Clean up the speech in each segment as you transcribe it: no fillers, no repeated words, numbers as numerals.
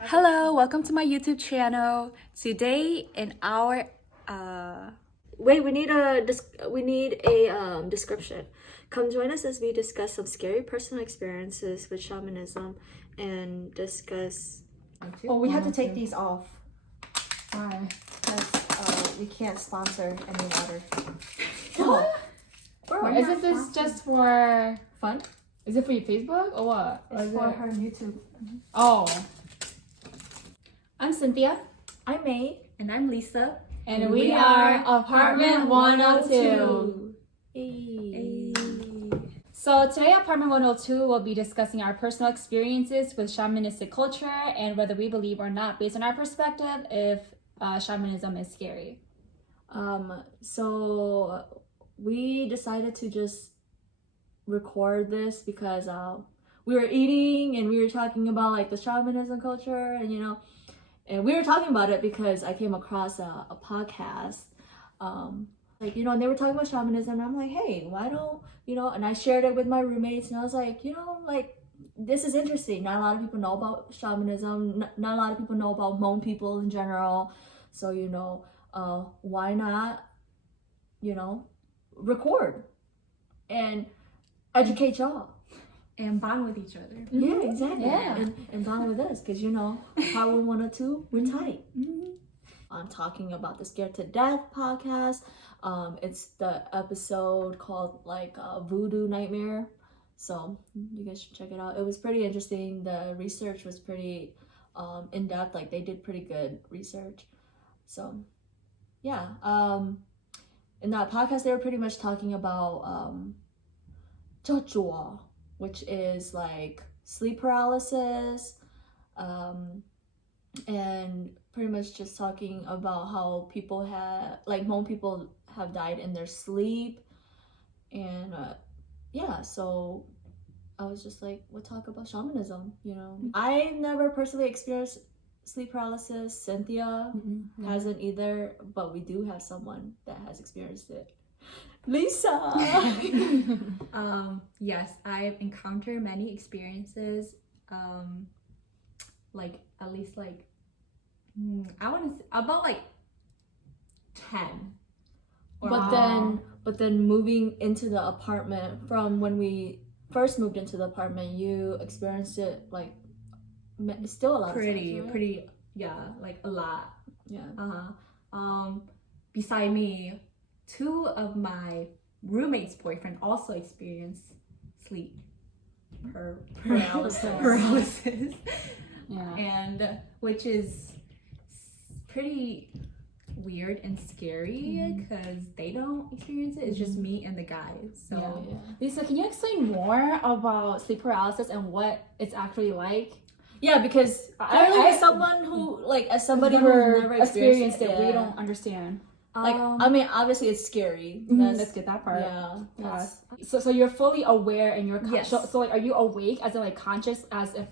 Hello, welcome to my YouTube channel. Today in our Wait, we need a description. Come join us as we discuss some scary personal experiences with shamanism and discuss. Oh, we have to take these off. Why? Because we can't sponsor any water. What? Bro, Isn't this just for fun? Is it for your Facebook or what? It's for her YouTube. Oh. I'm Cynthia. I'm May. And I'm Lisa. And we are Apartment 102. Hey. So today Apartment 102 will be discussing our personal experiences with shamanistic culture and whether we believe or not, based on our perspective, if shamanism is scary. So we decided to just record this because we were eating and we were talking about like the shamanism culture and and we were talking about it because I came across a podcast and they were talking about shamanism and I'm like, hey, why don't and I shared it with my roommates and I was like, this is interesting. Not a lot of people know about shamanism. Not a lot of people know about Hmong people in general. So why not record and educate y'all And bond with each other. Yeah, exactly. Yeah. And bond with us because Apartment 102, we're tight. I'm talking about the Scared to Death podcast. It's the episode called Voodoo Nightmare, so you guys should check it out. It was pretty interesting. The research was pretty in-depth. Like they did pretty good research. So yeah, in that podcast they were pretty much talking about 叫做 which is like sleep paralysis, and pretty much just talking about how people Hmong people have died in their sleep, and so I was just like, we'll talk about shamanism. I've never personally experienced sleep paralysis. Cynthia hasn't either, but we do have someone that has experienced it. Lisa. Yes, I've encountered many experiences. At least I want to say about 10. But then moving into the apartment, from when we first moved into the apartment, you experienced it still a lot of times, right? Pretty, yeah, a lot. Yeah. Beside me, 2 of my roommates' boyfriend also experienced sleep paralysis. Yeah. And which is pretty weird and scary because they don't experience it. It's just me and the guys. So Yeah. Lisa, can you explain more about sleep paralysis and what it's actually like? Yeah, because as somebody who never experienced it, we don't understand. Obviously it's scary. Let's get that part. Yeah. So you're fully aware and you're Yes. so are you awake as in conscious as if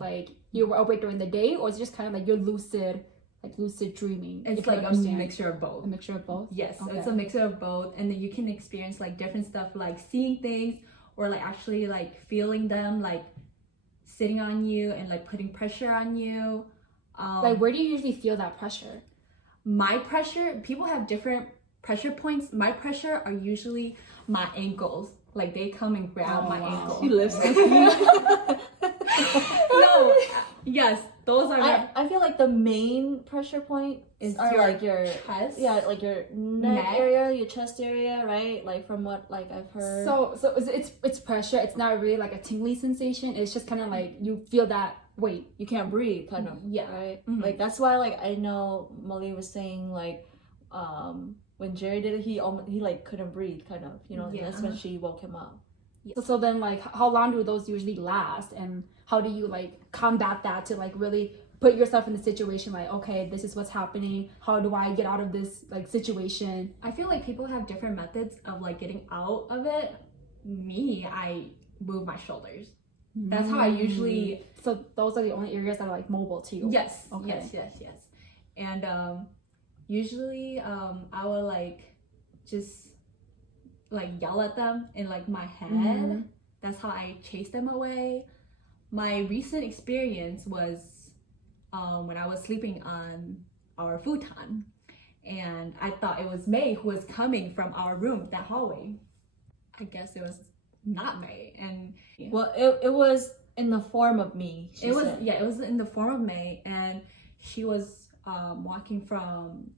you were awake during the day, or is it just kind of you're lucid dreaming? it's a mixture of both. A mixture of both? Yes, Okay. it's a mixture of both, and then you can experience different stuff, seeing things or actually feeling them sitting on you and putting pressure on you. Where do you usually feel that pressure? My pressure, people have different pressure points. My pressure are usually my ankles. They come and grab my ankles. She lives with me. No, yes, those are I feel like the main pressure point is are your your chest. Yeah, your neck area, your chest area, right? From what I've heard. So it's pressure. It's not really a tingly sensation. It's just kind of you feel that weight. You can't breathe, kind of. Yeah. Right. Mm-hmm. That's why I know Molly was saying when Jerry did it, he couldn't breathe, kind of. Yeah. That's when she woke him up. So then how long do those usually last, and how do you combat that to really put yourself in the situation okay, this is what's happening, how do I get out of this situation? I feel people have different methods of getting out of it. Me, I move my shoulders. That's how I usually. So those are the only areas that are mobile to you? Yes. Okay. Yes. And usually I will just yell at them in my head. That's how I chase them away. My recent experience was when I was sleeping on our futon, and I thought it was May who was coming from our room, that hallway. I guess it was not May, and Well, it was in the form of me. it was in the form of May, and she was walking from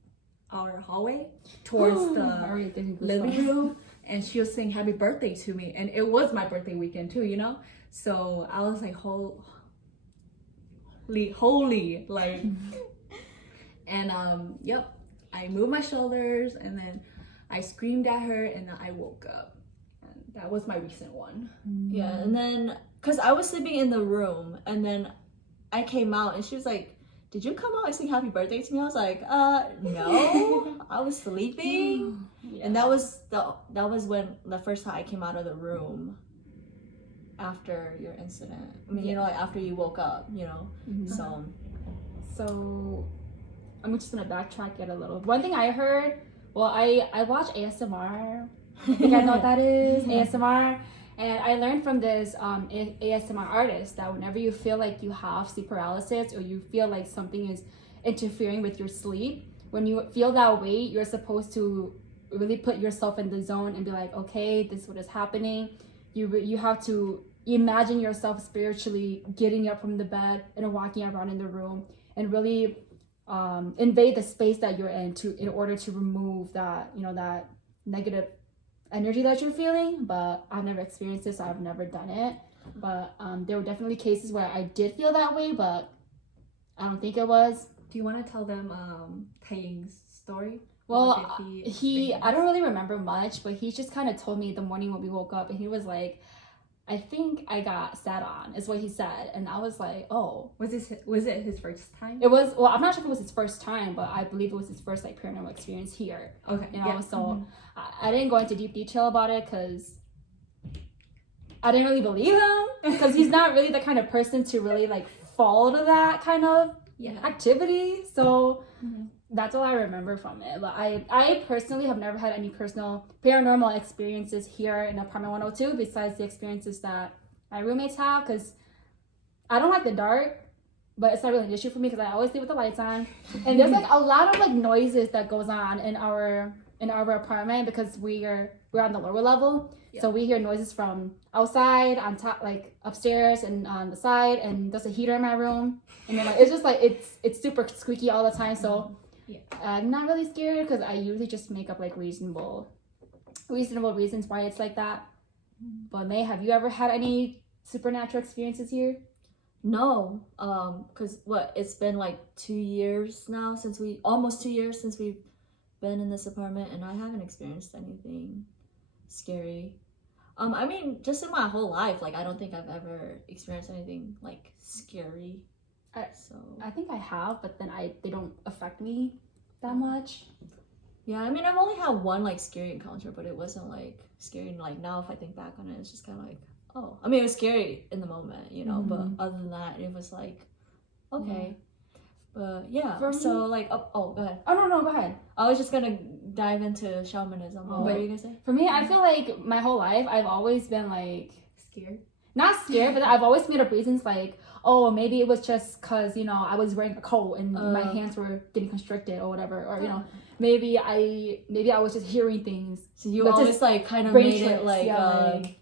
our hallway towards the living room, and she was saying happy birthday to me, and it was my birthday weekend too, you know. So I was like, holy, like, and yep, I moved my shoulders, and then I screamed at her, and then I woke up, and that was my recent one. Yeah, and then because I was sleeping in the room, and then I came out, and she was like, "Did you come out and sing happy birthday to me?" I was like, no, I was sleeping." Yeah. And that was when the first time I came out of the room after your incident. I mean, you know, like after you woke up, you know. So I'm just gonna backtrack it a little. One thing I heard, well, I watch ASMR. I think I know what that is, ASMR. And I learned from this ASMR artist that whenever you feel like you have sleep paralysis, or you feel like something is interfering with your sleep, when you feel that way, you're supposed to really put yourself in the zone and be like, okay, this is what is happening. You have to imagine yourself spiritually getting up from the bed and walking around in the room, and really invade the space that you're in order to remove that, you know, that negative energy that you're feeling. But I've never experienced this, so I've never done it. But there were definitely cases where I did feel that way, but I don't think it was. Do you want to tell them Taeying's story? Well, What did he I don't really remember much, but he just kind of told me the morning when we woke up, and he was like, I think I got sat on, is what he said. And I was like, oh. Was it his first time? It was, well, I'm not sure if it was his first time, but I believe it was his first like paranormal experience here. Okay. You know, so I didn't go into deep detail about it because I didn't really believe him, because he's not really the kind of person to really like fall to that kind of activity. So that's all I remember from it. But I personally have never had any personal paranormal experiences here in apartment 102 besides the experiences that my roommates have, because I don't like the dark, but it's not really an issue for me because I always sleep with the lights on. And there's like a lot of like noises that goes on in our apartment because we're on the lower level. So we hear noises from outside, on top, like upstairs and on the side, and there's a heater in my room. And then like it's just like it's super squeaky all the time. So I'm not really scared because I usually just make up like reasonable reasons why it's like that. But May, have you ever had any supernatural experiences here? No, because it's been like 2 years now almost 2 years since we've been in this apartment, and I haven't experienced anything scary. I mean, just in my whole life, like I don't think I've ever experienced anything like scary. I think I have, but then they don't affect me that much. Yeah, I mean, I've only had one like scary encounter, but it wasn't like scary. Like now, if I think back on it, it's just kind of like, oh, I mean, it was scary in the moment, you know. But other than that, it was like, okay. But yeah, so like, go ahead. Oh no, go ahead. I was just gonna dive into shamanism. What were you gonna say? For me, I feel like my whole life I've always been like scared. Not scared, but I've always made up reasons like, oh, maybe it was just because, you know, I was wearing a coat and my hands were getting constricted or whatever, or you know, maybe I was just hearing things. So you always like kind of made it like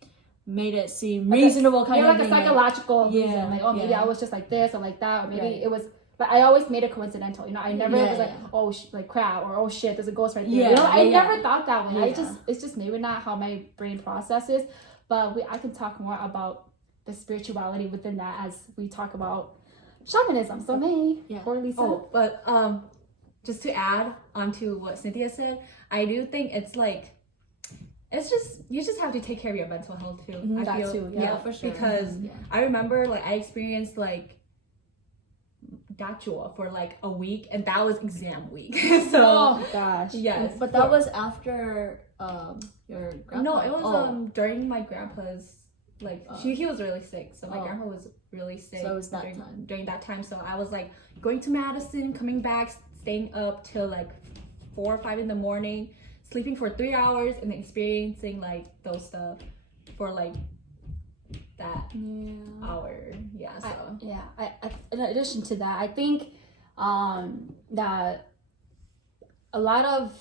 made it seem reasonable, kind of like a psychological reason, like, oh, maybe I was just like this or like that, or maybe it was. But I always made it coincidental, you know. I never was like, oh, like crap, or oh shit, there's a ghost right there. You know, I never thought that way. It's just maybe not how my brain processes. But I can talk more about the spirituality within that as we talk about shamanism. So May or Lisa. Oh, but just to add onto what Cynthia said, I do think it's like, it's just, you just have to take care of your mental health too. I feel, for sure. Because I remember like I experienced like Dachua for like a week, and that was exam week. So oh gosh, yes, but that was after your grandpa. No, it was during my grandpa's like he was really sick, so my grandpa was really sick. So it was that during that time. So I was like going to Madison, coming back, staying up till like 4 or 5 in the morning, sleeping for 3 hours, and experiencing like those stuff for like that hour. Yeah. So in addition to that, I think that a lot of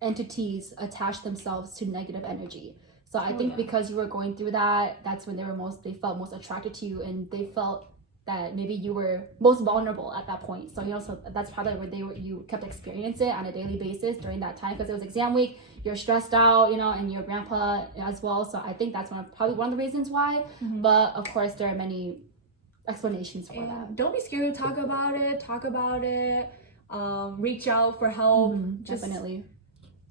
entities attach themselves to negative energy. So I think because you were going through that, that's when they felt most attracted to you, and they felt that maybe you were most vulnerable at that point. So so that's probably where you kept experiencing it on a daily basis during that time, because it was exam week, you're stressed out, and your grandpa as well. So I think that's probably one of the reasons why. But of course, there are many explanations for that. Don't be scared to talk about it. Reach out for help. Definitely.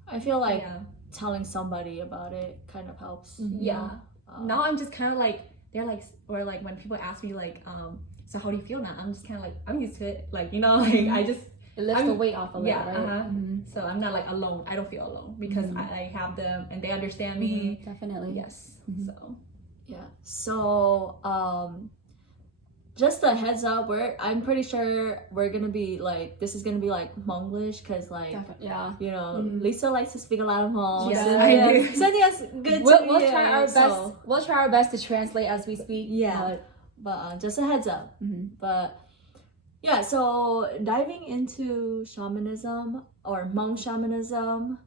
I feel like telling somebody about it kind of helps. Now I'm just kind of like, they're like, or like when people ask me like, so how do you feel now? I'm just kind of like, I'm used to it. Like, I just, it lifts the weight off a little, right? So I'm not like alone. I don't feel alone because I have them and they understand me. Definitely. Yes. So so just a heads up, I'm pretty sure we're gonna be like, this is gonna be like Hmonglish, because like Lisa likes to speak a lot of Hmong. Yes. Cynthia's good. We'll try our best. We'll try our best to translate as we speak. But just a heads up. But so diving into shamanism or Hmong shamanism,